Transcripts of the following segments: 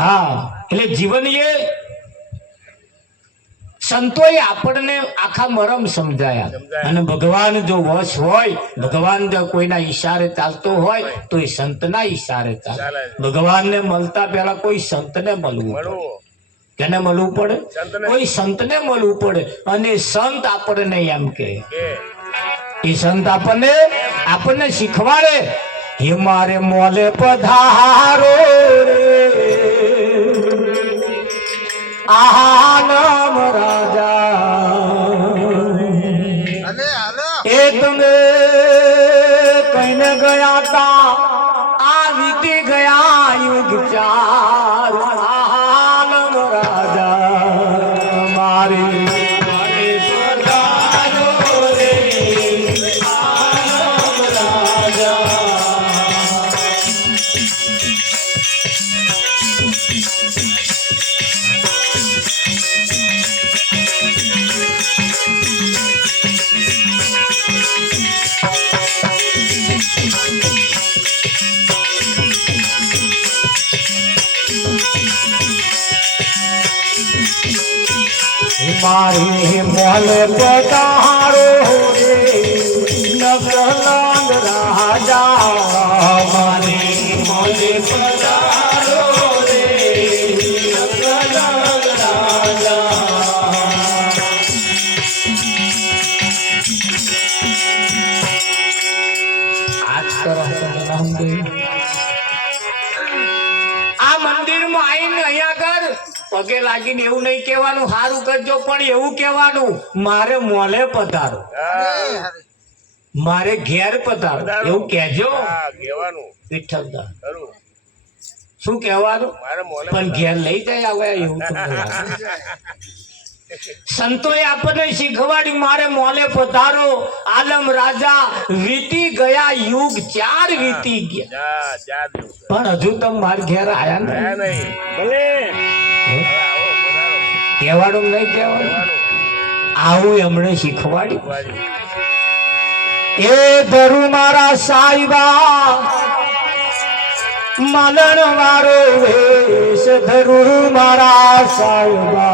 હા એટલે જીવન એ સંતોએ આપણને આખા મરમ સમજાયા અને ભગવાન જો વશ હોય, ભગવાન જો કોઈના ઈશારે ચાલતો હોય તો એ સંતના ઈશારે ચાલે. ભગવાનને મળતા પહેલા કોઈ સંતને મળવું પડે. કેને મળવું પડે? કોઈ સંતને મળવું પડે. અને સંત આપણને એમ કે એ સંત આપણને શીખવાડે હે મારે મોલે પધારો આલમ રાજા એ તમે કઈને ગયા તા આ વીતી ગયા યુગ ચાર આલમ રાજા મારી મારી મોલ પધારો રે નગરલાંગ રાજા મારી મોલ પધારો રે નગરલાંગ રાજા આ મંદિરમાં આવીને અહીંયા કર પગે લાગીને એવું નહીં કહેવાનું સારું કરજો, પણ એવું કહેવાનું મારે મોલે પધારો, મારે ઘેર પધારો એવું કહેજો. વિઠ્ઠલદાસ શું કહેવાનું? પણ ઘેર લઈ જાય આવે એવું સંતોએ આપણને શીખવાડ્યું મારે મોલે પધારો આલમ રાજા વીતી ગયા યુગ ચાર વીતી ગયા પણ હજુ તો મારા ઘેર આયા નહીં. ભલે કહેવાનું નહીં કહેવાનું આવું એમણે શીખવાડ્યું. એ ધરુ મારા સાહેબા માલણ વાળો વેશ ધરુ મારા સાહેબા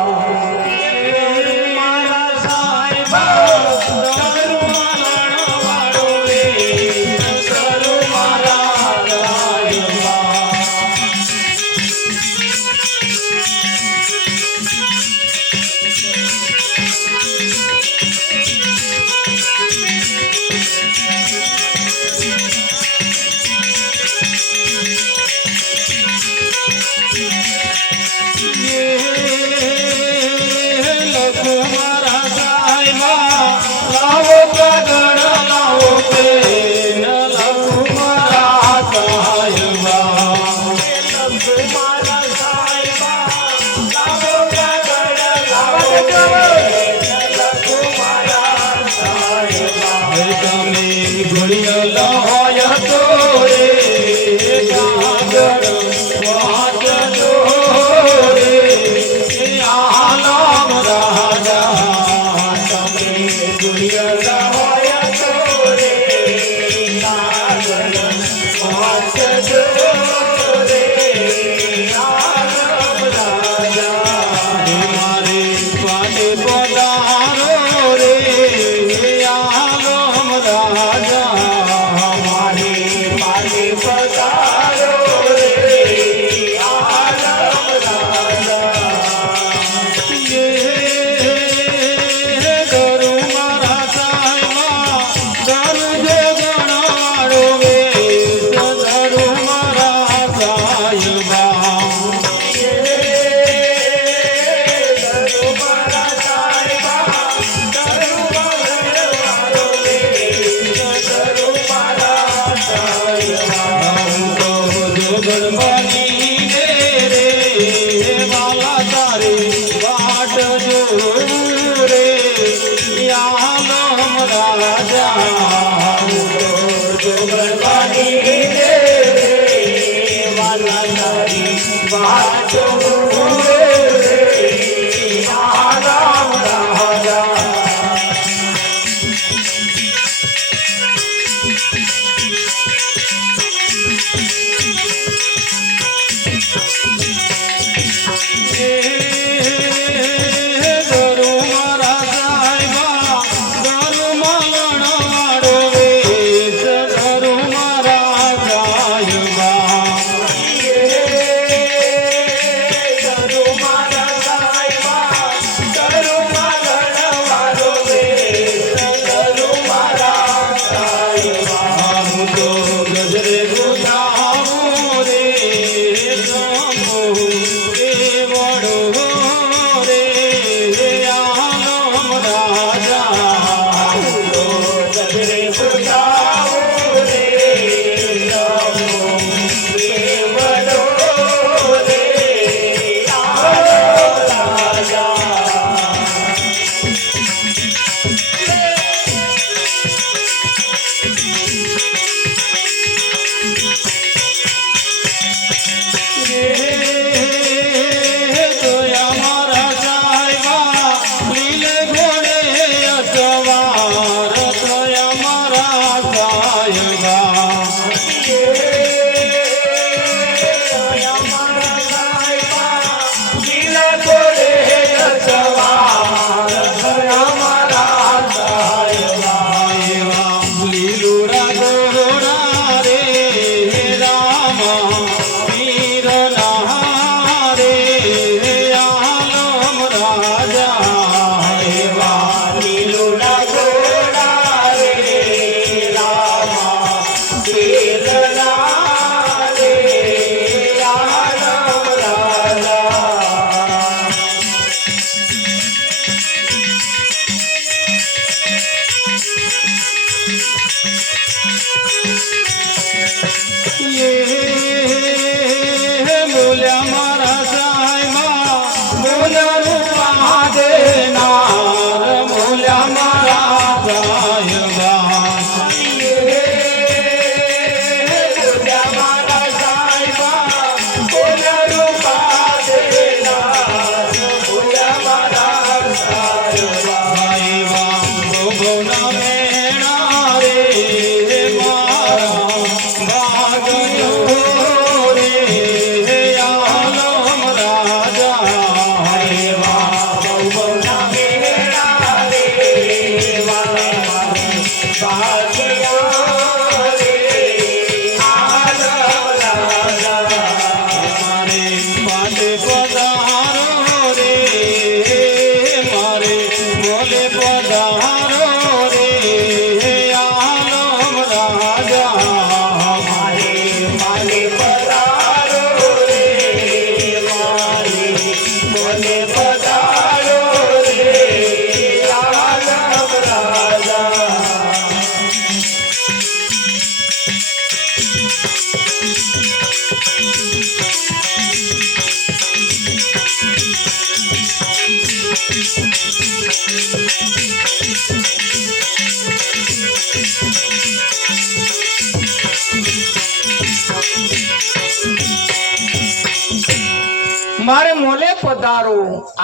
મારે મોલે પધારો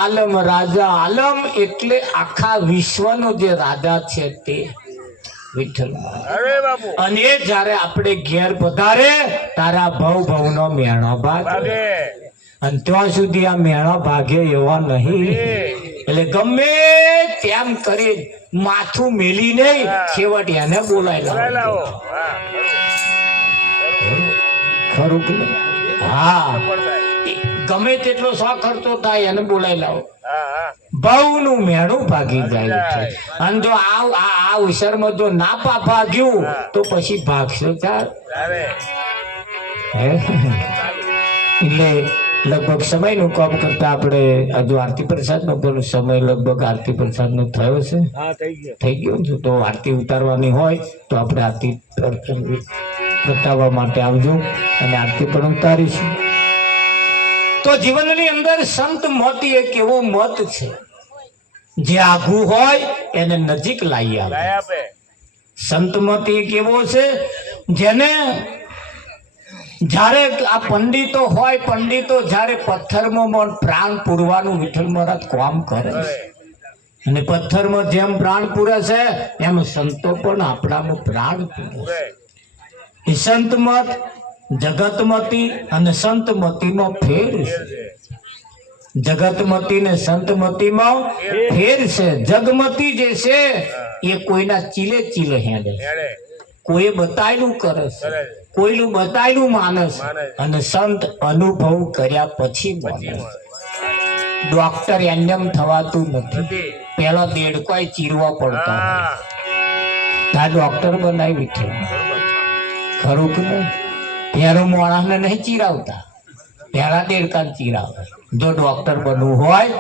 આલમ રાજા. આલમ એટલે આખા વિશ્વનો જે રાજા છે તે વિઠ્ઠલ. અને એ જયારે આપણે ઘેર પધારે તારા ભવ નો મેણો ભાગે, અને ત્યાં સુધી આ મેણો ભાગે એવા નહીં. એટલે ગમે તેમ કરી માથું મેલી નહીં છેવટ એને બોલાય લાવો. ખરું કે હા, ગમે તેટલો શોખ કરતો થાય એને બોલાય લાવો. ભાવ નું મેણું ભાગી જાય છે. અને જો આ અવસરમાં જો ના ભાગ્યું તો પછી ભાગશો ચાર. એટલે લગભગ સમય નું કામ કરતા આપણે હજુ આરતી પ્રસાદ નો પણ સમય લગભગ આરતી પ્રસાદ નો થયો છે, થઈ ગયો છે. તો આરતી ઉતારવાની હોય તો આપણે આરતી બતાવવા માટે આવજો અને આરતી પણ ઉતારીશું. તો જીવનની અંદર સંત મોતી એક એવો મત છે જે આઘું હોય એને નજીક લાવી આપે. સંત મોતી એક એવો છે જેને જ્યારે આ પંડિતો હોય, પંડિતો જ્યારે પથ્થરમાં પ્રાણ પૂરવાનું વિઠ્ઠલ મહારાજ કામ કરે અને પથ્થરમાં જેમ પ્રાણ પૂરે છે એમ સંતો પણ આપણામાં પ્રાણ પૂરે. એ સંત મત જગતમતી અને સંતમતીમાં ફેર છે. જગતમતી ને સંતમતીમાં ફેર છે. જગમતી જે છે એ કોઈના ચીલે ચીલે હેડે, કોઈ બતાયેલું કરે છે, કોઈનું બતાયેલું માનસ, અને સંત અનુભવ કર્યા પછી માનસ. ડોક્ટર એમ થવાતું નથી. પેલા દેડકોય ચીરવા પડતા આ ડોક્ટર બનાવી વિઠ્ઠલ. ખરું કે નહીં? ત્યારે માણસને નહીં ચીરાવતા, પહેલા દેડકા ચીરાવે. જો ડોક્ટર બનવું હોય,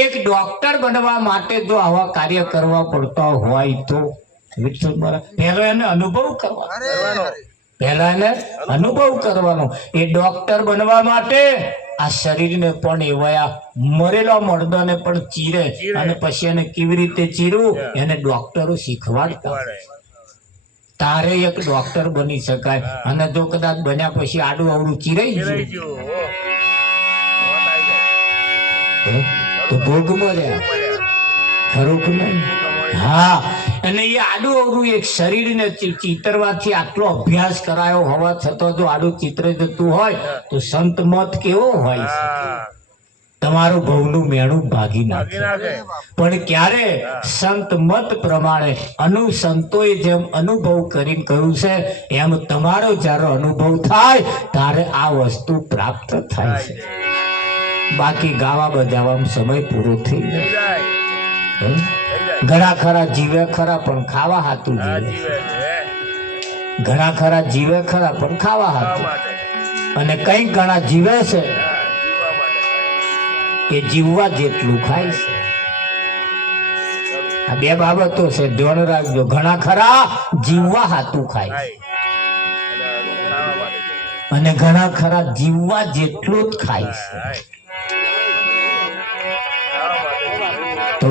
એક ડોક્ટર બનવા માટે જો આવા કાર્ય કરવા પડતા હોય તો પહેલો એને અનુભવ કરવાનો. પહેલા એને અનુભવ કરવાનો. એ ડોક્ટર બનવા માટે આ શરીરને પણ એવા મરેલા મર્દને પણ ચીરે અને પછી એને કેવી રીતે ચીરવું એને ડોક્ટરો શીખવાડતા. તારે એક ડોક્ટર બની શકાય. અને જો કદાચ બન્યા પછી આડું અવડું ચીરાઈ ગયું તો ભોગ મળ્યા, ખરું કે નહીં? હા. અને એ આડું અવડું એક શરીરને ચિતરવાથી આટલો અભ્યાસ કરાયો હોવા છતાં જો આડું ચિત્ર જતું હોય તો સંત મત કેવો હોય? તમારું ભવનું મેણું ભાગી નાખે. પણ ક્યારે સંત મત પ્રમાણે સંતોએ જેમ અનુભવ કરીને કહ્યું છે એમ તમારો જ્યારે અનુભવ થાય ત્યારે આ વસ્તુ પ્રાપ્ત થાય છે. બાકી ગાવા બજાવવામાં સમય પૂરો થઈ જાય. ઘણા ખરા જીવે ખરા પણ ખાવા હાતું જીવે. ઘણા ખરા જીવે ખરા પણ ખાવા હાતું. અને કઈક ઘણા જીવે છે એ જીવવા જેટલું ખાય છે. આ બે બાબતો છે, ધ્યાન રાખજો. ઘણા ખરા જીવવા હાતું ખાય અને ઘણા ખરા જીવવા જેટલું જ ખાય છે. તો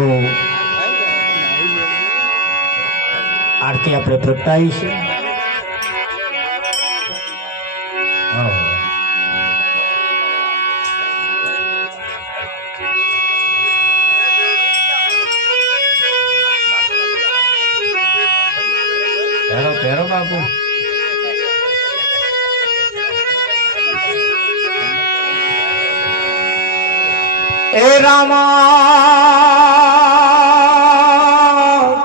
આરતી આપણે પ્રગટાવીશું. પહેરો બાપુ. એ રામા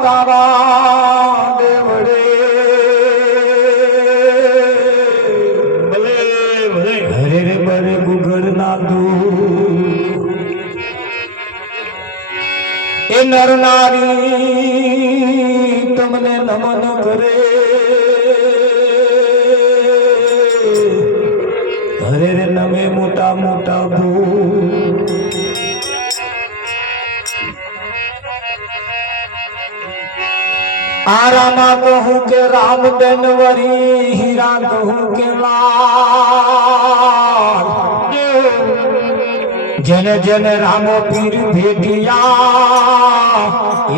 તારા દેવડે હરે રે બરે ગુગળ ના દૂધ એ નર નારી તમને નમન કરે. હરે રે નમે મોટા મોટા ભૂ. આરામાં કહું કે રામ બેન વરી હીરા કહું કે લાલ. જેને જેને રામો પીર ભેટિયા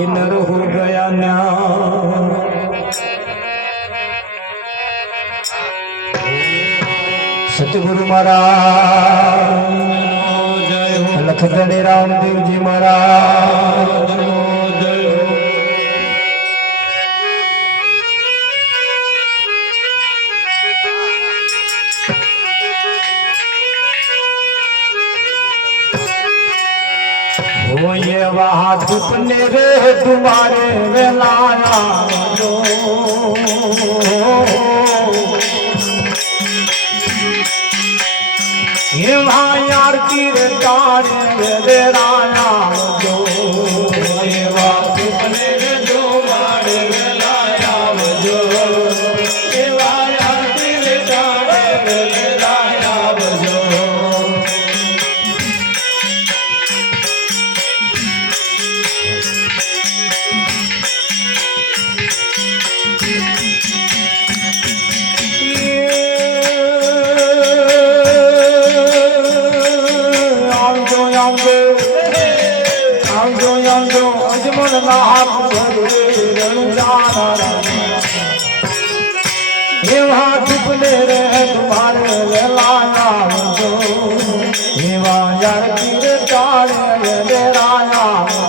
એ નર હો ગયા ના. સતગુરુ મહારાજ લખદડે રામદેવજી મહારાજ. ये वहाँ दुपने रे तुम्हारे वेलाया जो ये वहाँ यार की रे तारे रे राया जो ये वहाँ दुपने रे तुम्हारे वेलाया जो ये वहाँ यार की रे तारे रे राया जो. तुम्हारे वेलाया जो हेवा यार तीर तारे वेलाया जो.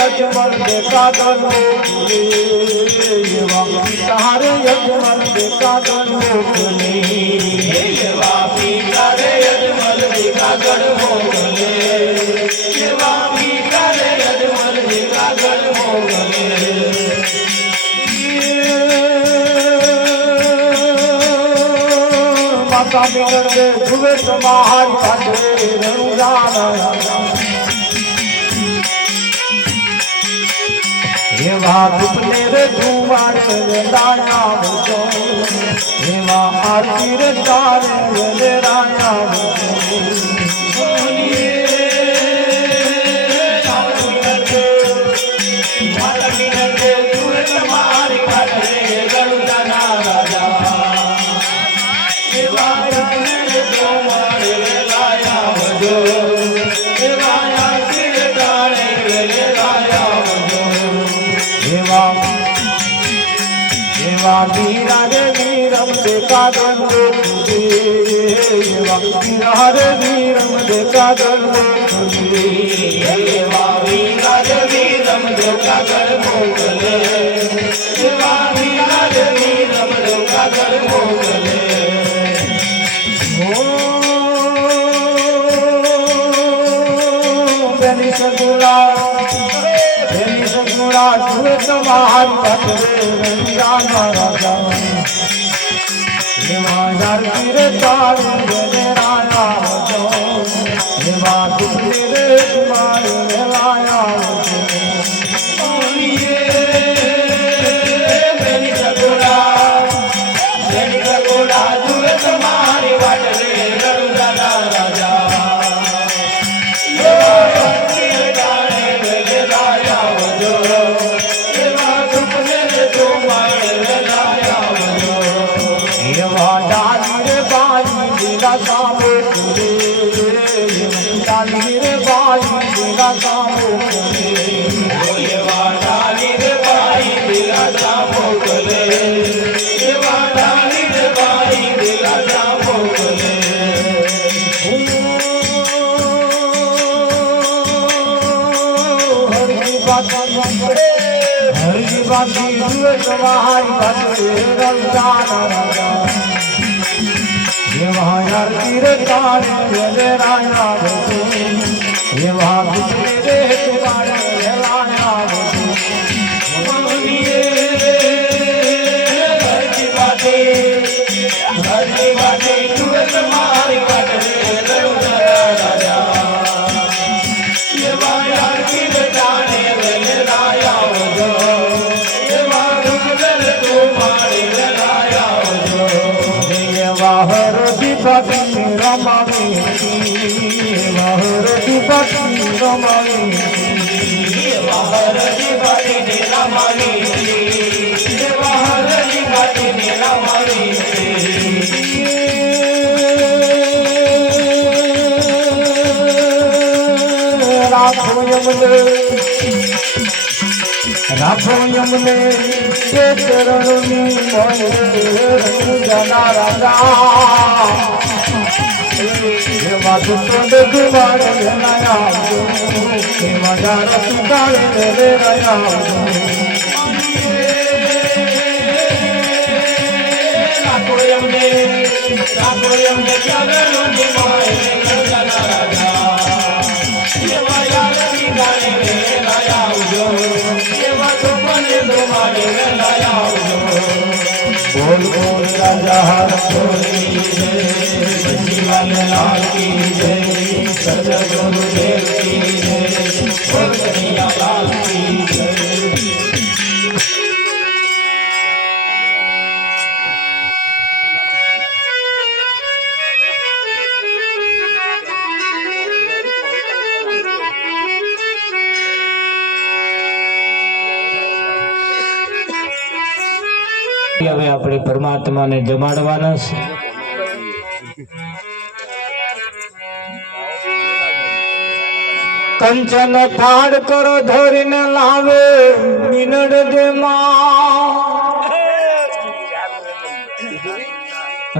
યજમન દેખાતો મોકલે એવા તારે યજમન દેખાતો મોકલે એવા પિતારે યજમન દેખાગળ મોકલે એવા પિતારે યજમન દેખાગળ મોકલે માતા પિતર જુએ તમારી પાસે રણુજાના એવા દુપને રે ધુમાડે દાયા મુજો એવા આરતી રે તારે રે રાયા મુજો वीरा रे वीरम देखा दंडो वीरा रे वीरम देखा दंडो एवा वीरा रे वीरम देखागळ मोकले एवा वीरा रे वीरम देखागळ मोकले बेनी सगुला जुए तुम्हारी पत्रे रंजाना राजा हिमाचल रे तारे रे राया जो हिमाचल रे तुम्हारे लाया बेनी सगुड़ा जुए तुम्हारी वाटले रंजाना राजा हरी बाकी जुए तुम्हारी पत्रे रंजाना राजा ये वहाँ आरती रे तारे रे राया ये वहाँ बिजली रे तुम्हारे रे लाया हरी बाकी जुए तुम्हारी पत्रे रंजाना राजा ये वाया की बेटाने रे लाया वाहर दीपति रमामी वाहर दीपति रमामी वाहर दीपति रमामी वाहर दीपति रमामी राखो यमुने के चरणों जना राजा ये माधु तो दुबारे नया ये मजार तुकारे रे नया राखो यमुने चरणों जना राजा ये मजार तुकारे रे नया बोल बोल राजा हर बोली जय जीवन लाल की जय सतगुरु देव की जय बोल कन्हैया लाल की जय હવે આપણે પરમાત્માને જમાડવાના છે કંચન થાળ કરો ધરીને લાવે મિનડ દે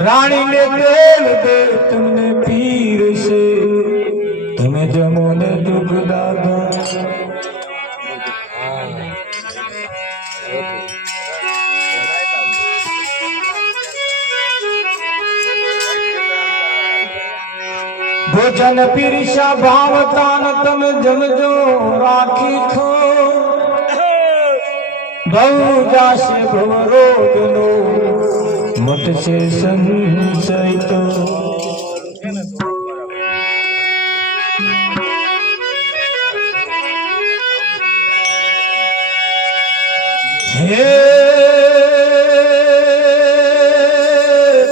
રાણીને તેલ દે તમને પીર છે તમે જમો ને દુઃખ દાદા ભોજન પીરસા ભાવતાન તમે જમજો રાખી ખો બહુ જાશે ભવ રોગનો મટશે સંશય તો હે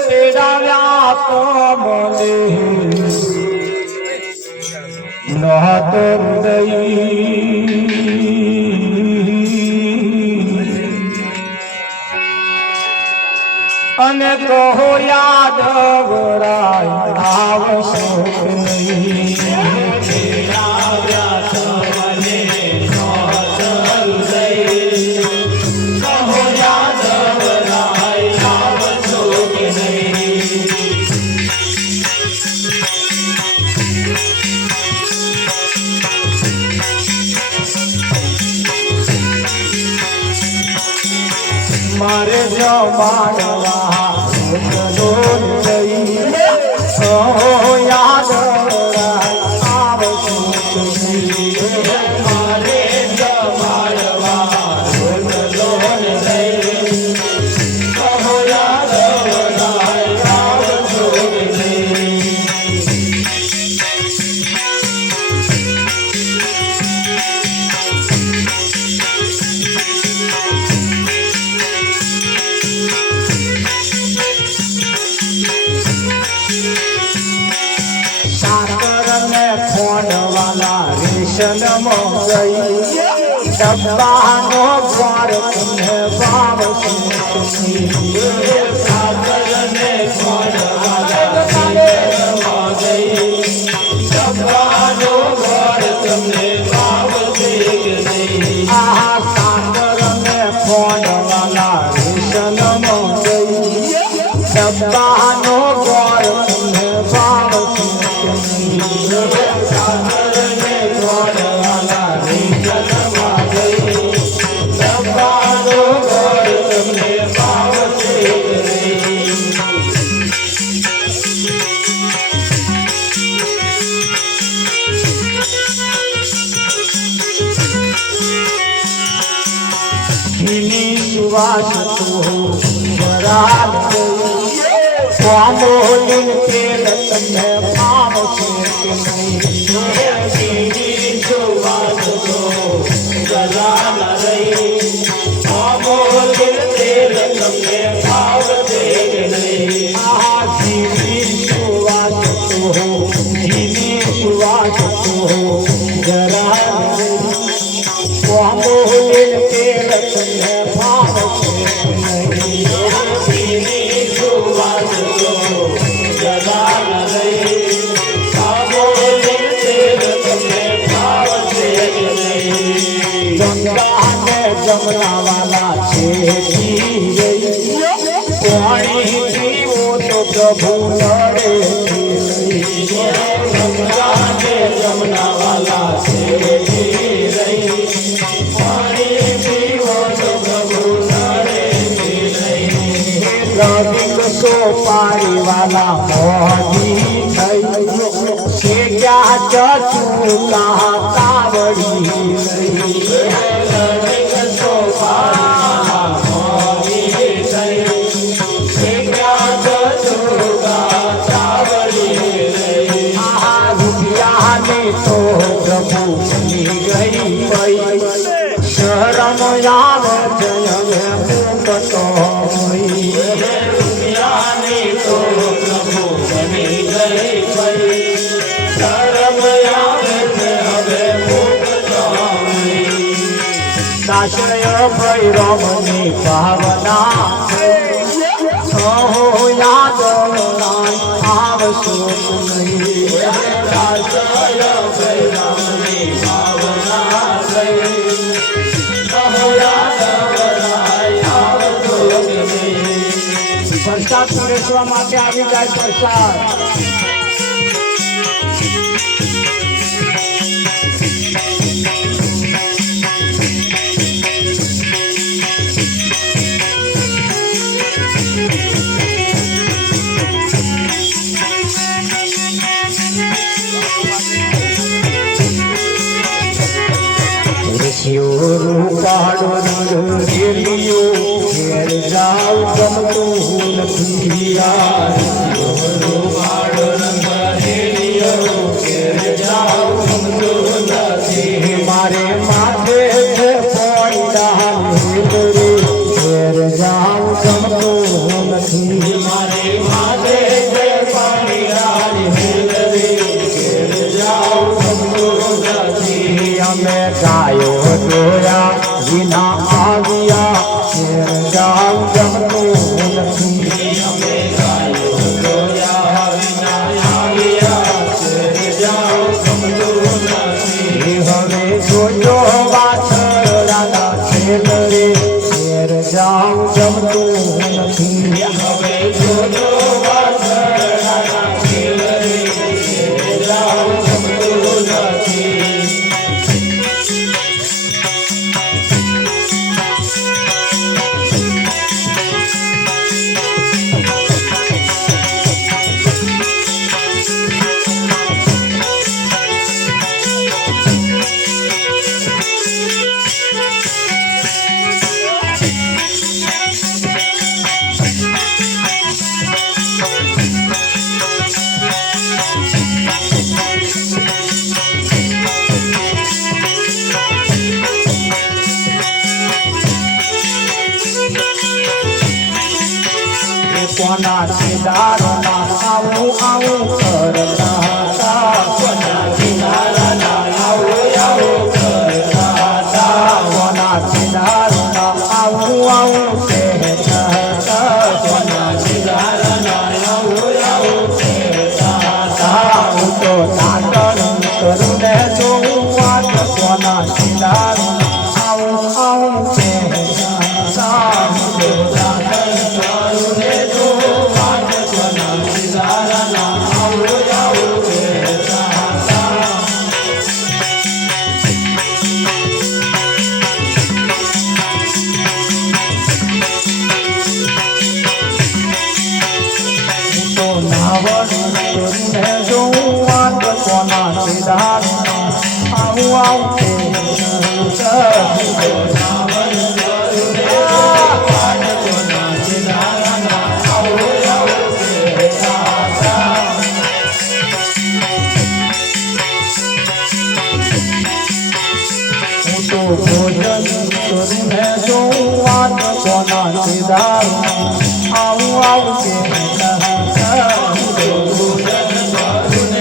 તેડાવ્યા તો બોલે નહત હૃદય અને કહો યાદ વરાય આવશો નહીં મારે જમાડવા યાદ આવશું મારે જમાડવા જન્મ ગઈ ડબ્બાનો દ્વાર તમને ભાવશે સાગરને ડબ્બાનો દ્વાર તમને ભાવશે આ સાગરને ફોનવાલા જન્મ ગઈ ડબ્બાનો દ્વાર તમને ભાવશે सुवास तो बराल मोलिन के रत्न पाव से सुवास तो बराल रही मोलिन के रत्न पाव से सुवास तो सुवास तो बराल मोलिन के रत्न जमना वाला पानी पीवो तो प्रभु लड़े जमना वाला पानी पीवो तो प्रभु लड़े लौकिक सो पारी वाला मोहनी से क्या चचू कहा कावड़ी तो प्रभु गई शरम याद मुकतो तो प्रभु बनी गई शरम याद मुकतो दाश्रय भैरवनी भावना हो याद आवश्यक नहीं प्रसाद सुरेश्वर માટે આવી જાય પ્રસાદ રૂપાળો રંગ રેલિયો ઘેર જાવ ગમતું નથી યાર રૂપાળો રંગ રેલિયો ઘેર જાવ ગમતું નથી મારે માથે છે પોઈડા રે ઘેર જાવ ગમતું નથી મારે માથે છે પોઈડા રે ઘેર જાવ ગમતું નથી અમે ગાયો જોયા વિના આવ્યા ઘેર જાવ ગમતું નથી અમે ગાયો જોયા વિના આવ્યા ઘેર જાવ ગમતું નથી હવે જોજો વાછરડાના છેલ રે ઘેર જાવ ગમતું નથી હવે જોજો વાછરડાના છેલ રે ઘેર જાવ ગમતું નથી કોના દીદારના આવું આવું કરતા હતા કોના દીદારના આવું આવું કરતા હતા કોના દીદારના આવું આવું કહેતા હતા કોના દીદારના આવું આવું કહેતા હતા હું તો નાટક કરું ને જોઉં વાત કોના દીદારના આવું આવું કહેતા હતા હું તો નાટક કરું ને ભોજન કરીને જો વાત કોના દીદાર આવું આવું કે ભોજન કરીને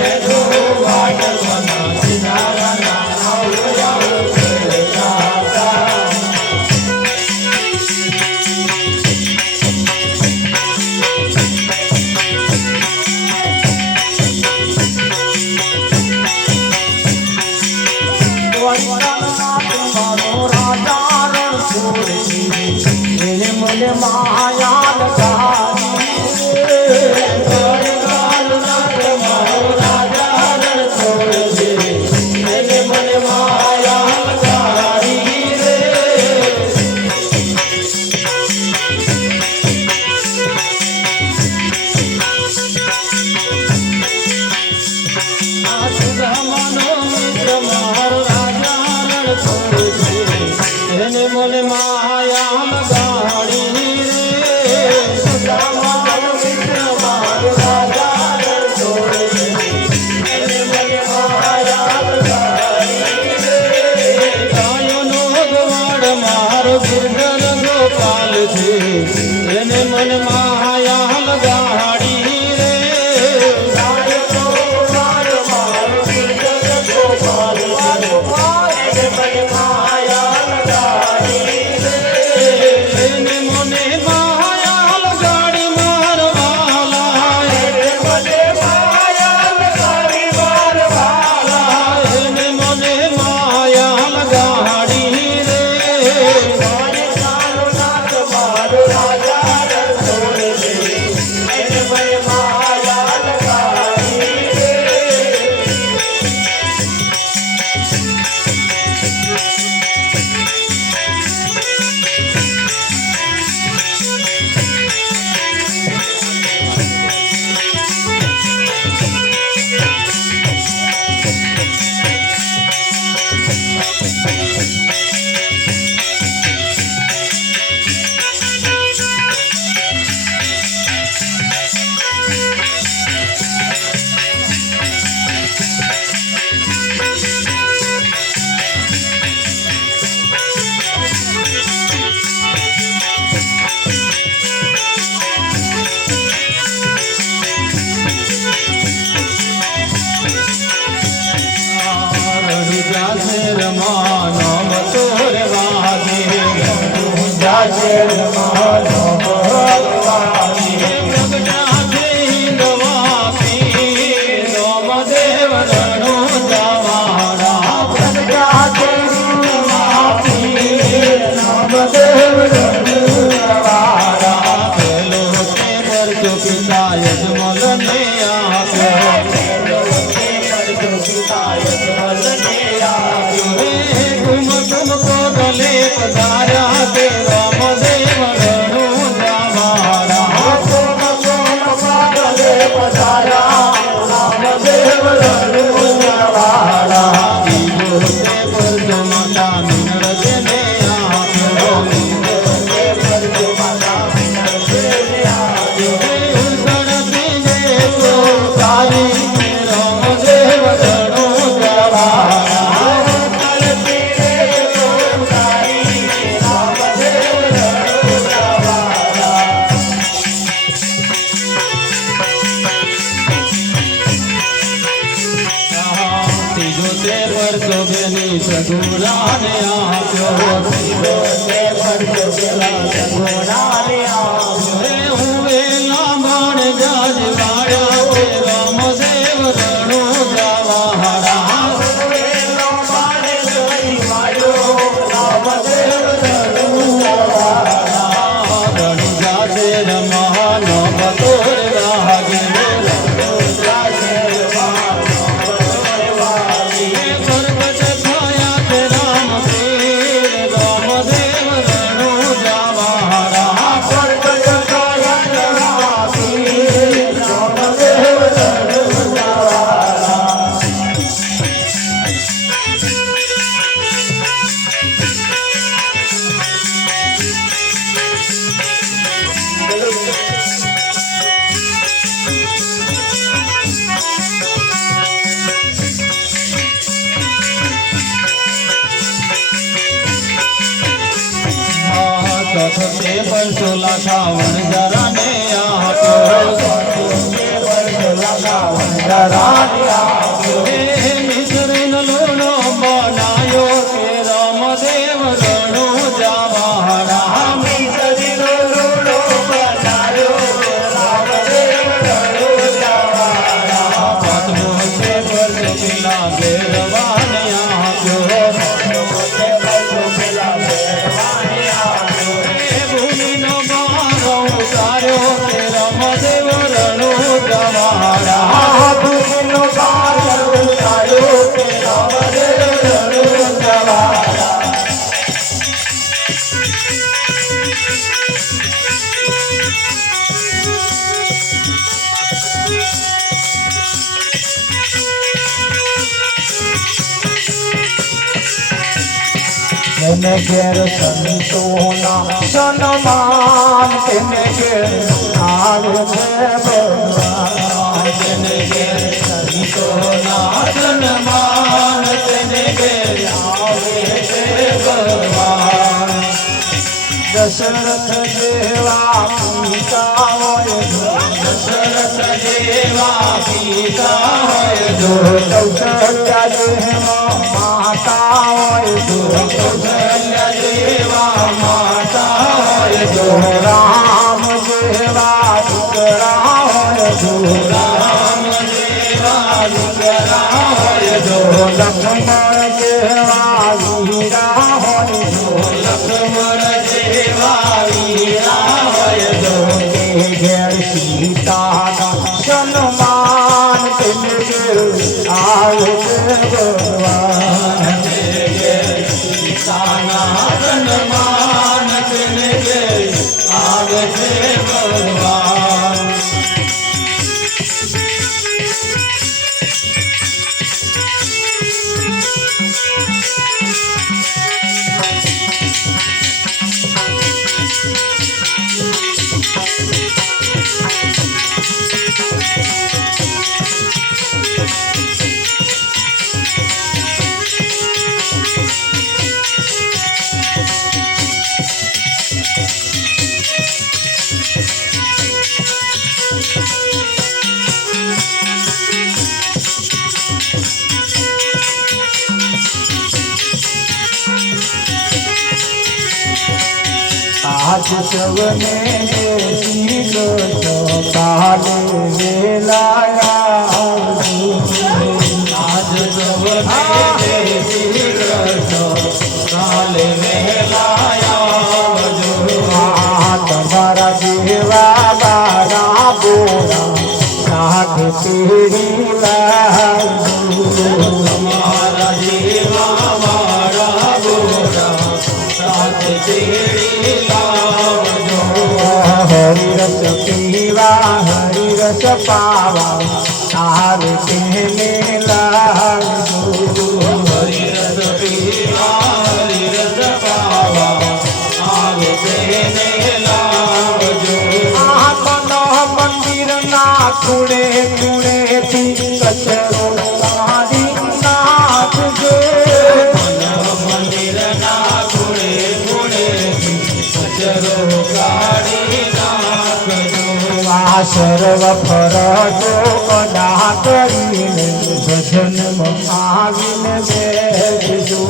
પિતા યજમલને આપ્યો तुम तुमको गले पधारा के रामदेव रणु जावारा गले पधारा रामदेव रणु जावारा पर जो माता मिनर देने आप्यो पर जो माता मिनर देने आप्यो उलगड़ देने तो सारी रामदेव रणु जावारा सगुणाने आप्यो सगुणाने आप्यो हुए लामण जाज वाड़ा के रामदेव रणु जावारा रणु जाते रमान बतोर रागे सखते पर सोला खावन जरा ने आप्यो मिश्रण लोनो बनायो के रामदेव रणु जावारा मिश्रण लोनो बनायो के रामदेव रणु जावारा पद्मो से पर सोला बेरवाने आप्यो रामदेव रणु जावारा भूमिनो बारो सायो के रामदेव रणु जावारा तेने घेर संतोना सन्मान तेने घेर आवे भगवान तेने घेर संतोना सन्मान तेने घेर आवे भगवान दशरथ देवा पिता होय दशरथ देवा पिता होय जो कौशल्या देवा माता होय जो कौशल्या देवा माता होय जो राम देवा दुकरा होय जो राम देवा दुकरा होय जो लक्ष्मण देवा वीरा होय जो लक्ष्मण देवा वीरा होय जो घेर सीता सन्मान तेने आवे भगवान सीताना सन्मान तेने आवे भगवान आज सवने शीलो तो काले वेलाया आज सवने शीलो तो काले वेलाया तुम्हारा जीवा बारा बोला તેરી લાગુ મારા જેવા મારા ગોરા સાથ તેડી લાવજો હરિરસ પીવા હરિરસ પાવા તારે તેને લાગુ હરિરસ પીવા હરિરસ પાવા આવે તેને લાવજો મંદિરના ખૂણે ખૂણેથી કચરો કાઢી નાખજો મંદિરના ખૂણે ખૂણેથી કચરો કાઢી નાખજો આ સર્વ ફરજો અદા કરીને ભજનમાં આવીને બેસજો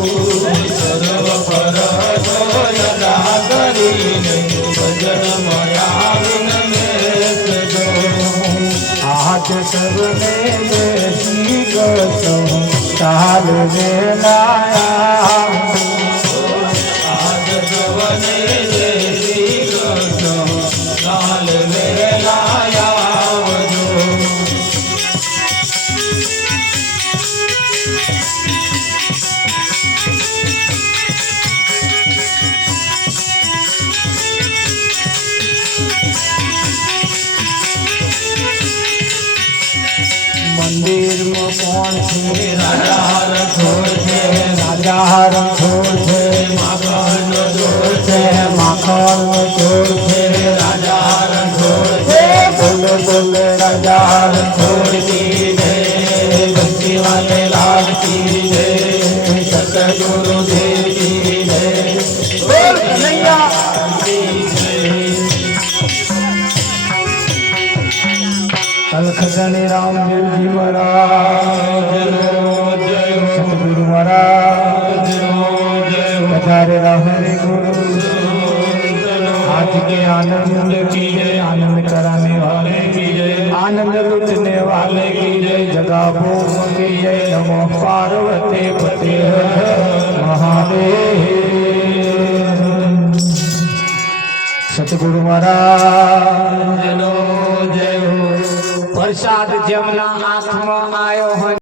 સર્વ ફરજો અદા કરીને ભજનમાં આવીને બેસજો આજ સર્વને બેસી ગયો ચાલ વેલાયા આજ સવને દેવી ગયો કાલ વેલા આવજો મંદિરમાં કોણ છે રાજા રખોર છે રાજા રખોર છે માખણનો જોર છે માખણનો ચોર છે રાજા રખોર છે બોલે બોલે રાજા રખોર કી જય ભક્તિ વાલે લાલ કી જય સતગુરુ દેવ કી જય બોલ કનૈયા કલખગણી રામદેવજી મહારાજ સતગુરુ મહારાજ પધારે રહે गुरु आज के आनंद की जय आनंद कराने वाले की जय आनंद लुटने वाले की जय जगा भोग की जय नमो पार्वती पते महादेव सतगुरु महाराज જનો જય હો. પ્રસાદ જેમના હાથમાં આવ્યો હોય